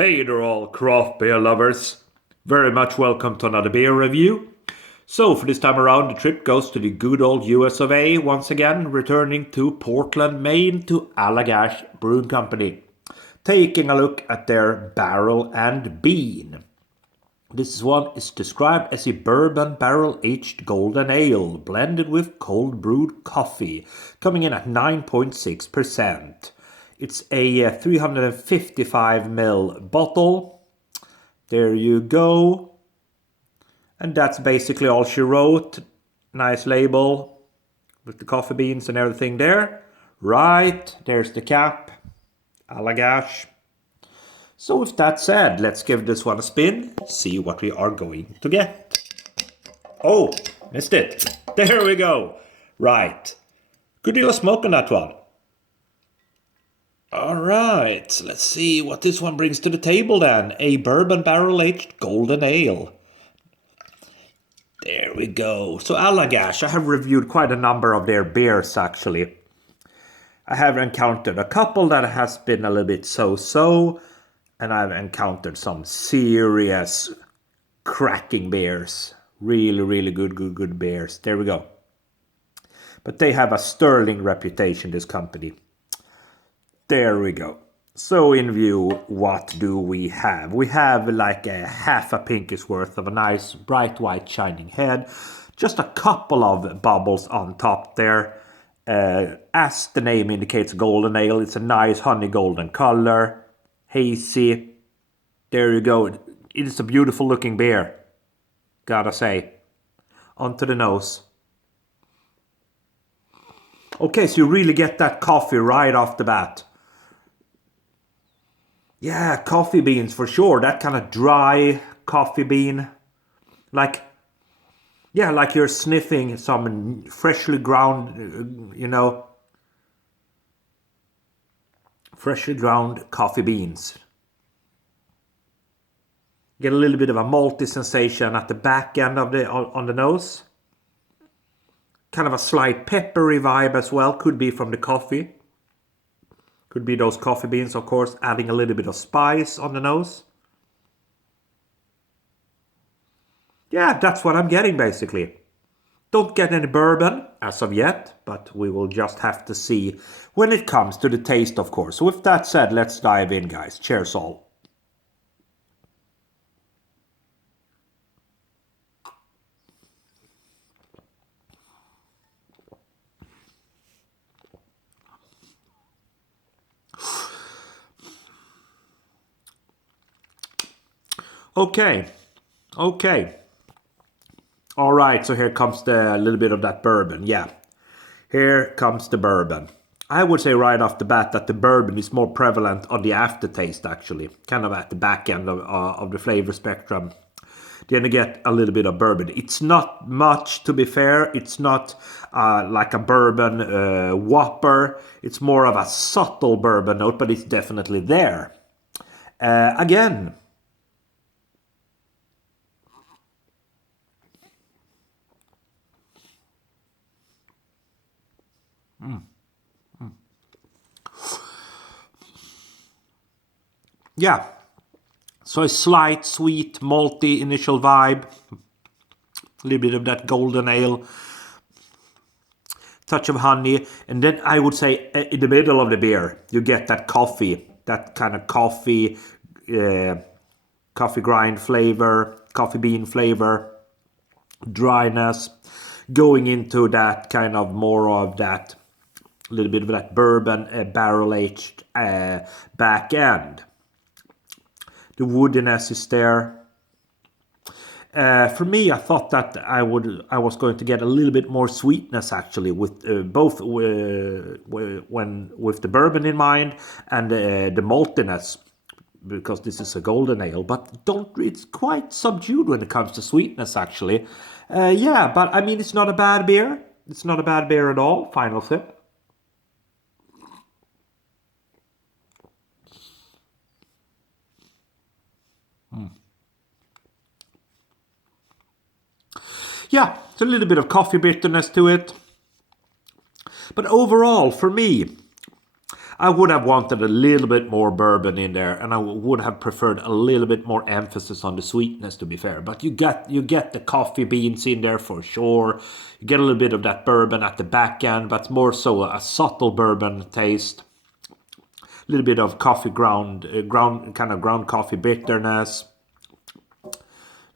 Hey there all craft beer lovers. Very much welcome to another beer review. So for this time around the trip goes to the good old US of A once again, returning to Portland, Maine to Allagash Brewing Company. Taking a look at their barrel and bean. This one is described as a bourbon barrel-aged golden ale blended with cold brewed coffee, coming in at 9.6%. It's a 355 ml bottle. There you go. And that's basically all she wrote. Nice label with the coffee beans and everything there. Right, there's the cap. Allagash. So with that said, let's give this one a spin, see what we are going to get. Oh, missed it. There we go. Right. Good deal of smoke on that one. Alright, let's see what this one brings to the table then. A bourbon barrel-aged golden ale. There we go. So Allagash, I have reviewed quite a number of their beers actually. I have encountered a couple that has been a little bit so-so. And I've encountered some serious cracking beers. Really good beers. There we go. But they have a sterling reputation, this company. There we go. So in view, what do we have? We have like a half a pinkish worth of a nice bright white shining head. Just a couple of bubbles on top there. As the name indicates, golden ale. It's a nice honey golden color. Hazy. There you go. It is a beautiful looking beer. Gotta say. Onto the nose. Okay, so you really get that coffee right off the bat. Yeah, coffee beans for sure. That kind of dry coffee bean. Like you're sniffing some freshly ground, freshly ground coffee beans. Get a little bit of a malty sensation at the back end of on the nose. Kind of a slight peppery vibe as well. Could be from the coffee. Could be those coffee beans, of course, adding a little bit of spice on the nose. Yeah, that's what I'm getting basically. Don't get any bourbon as of yet, but we will just have to see when it comes to the taste, of course. So with that said, let's dive in, guys. Cheers all. Okay. All right, so here comes the little bit of that bourbon. Yeah, here comes the bourbon. I would say right off the bat that the bourbon is more prevalent on the aftertaste actually. Kind of at the back end of the flavor spectrum. Then you get a little bit of bourbon. It's not much, to be fair. It's not like a bourbon whopper. It's more of a subtle bourbon note, but it's definitely there. Again, yeah. So a slight sweet malty initial vibe. A little bit of that golden ale. Touch of honey. And then I would say in the middle of the beer, you get that coffee. That kind of coffee grind flavor. Coffee bean flavor. Dryness. Going into that kind of more of that. A little bit of that bourbon barrel aged back end. The woodiness is there. For me, I thought that I was going to get a little bit more sweetness actually, with both when with the bourbon in mind and the maltiness, because this is a golden ale. But it's quite subdued when it comes to sweetness actually. Yeah, but I mean it's not a bad beer. It's not a bad beer at all. Final sip. Yeah, it's a little bit of coffee bitterness to it. But overall, for me, I would have wanted a little bit more bourbon in there, and I would have preferred a little bit more emphasis on the sweetness, to be fair. But you get the coffee beans in there for sure. You get a little bit of that bourbon at the back end, but more so a subtle bourbon taste. A little bit of coffee ground coffee bitterness.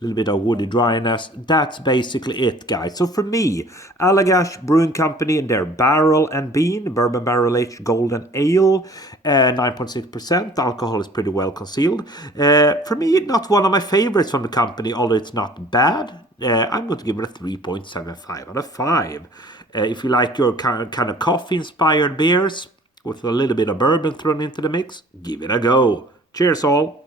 A little bit of woody dryness. That's basically it, guys. So for me, Allagash Brewing Company and their Barrel and Bean, Bourbon Barrel Aged Golden Ale, 9.6%. Alcohol is pretty well concealed. For me, not one of my favorites from the company, although it's not bad. I'm going to give it a 3.75 out of 5. If you like your kind of coffee-inspired beers with a little bit of bourbon thrown into the mix, give it a go. Cheers all.